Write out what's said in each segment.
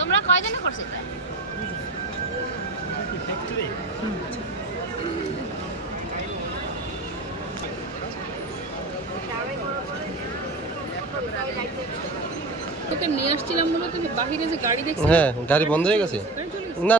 তোমরা কয়জনে করছো এটা? তোকে নিয়ে আসছিলাম বলে তুমি বাহিরে যে গাড়ি দেখছি। হ্যাঁ, গাড়ি বন্ধ হয়ে গেছে না।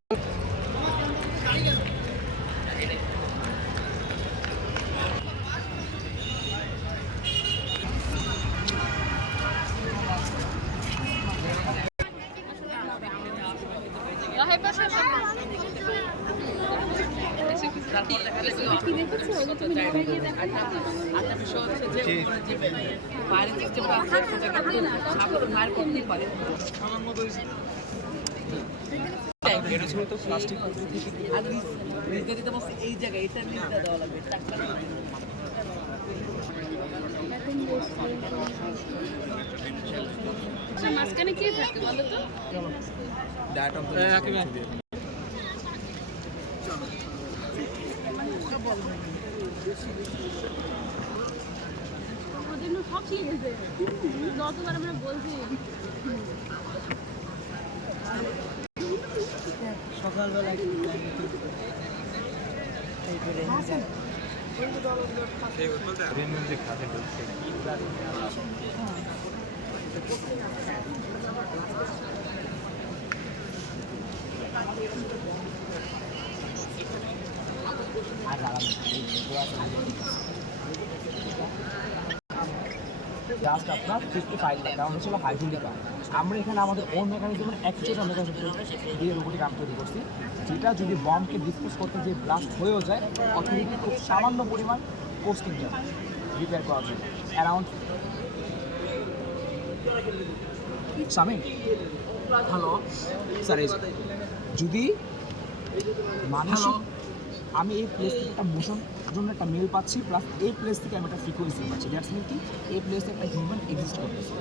মাঝখানে কে থাকে বলো তো? যতবার আমরা বলছি সকালবেলা জাস্ট আপনার 55 টাকা কারণ হচ্ছে হাইড্রোলিক পাম্প। আমরা এখানে আমাদের ওন মেকানিজমের অ্যাকচুয়াল মেকানিজম দিয়ে রোবটিক আর্ম তৈরি করছি, যেটা যদি বম্বকে ডিসপোজ করতে যে ব্লাস্ট হয়েও যায় অথরিটি খুব সামান্য পরিমাণ কোস্টিং যাবে রিপেয়ার করার জন্য অ্যারাউন্ড। সামিন হ্যালো স্যার, এই যদি মানুষ আমি এই প্লেস থেকে একটা মোশন জন্য একটা মেল পাচ্ছি, প্লাস এই প্লেস থেকে আমি একটা ফ্রিকোয়েন্সি পাচ্ছি, দ্যাটস মিন কি এই প্লেসে একটা হিউম্যান এক্সিস্ট করতেছে।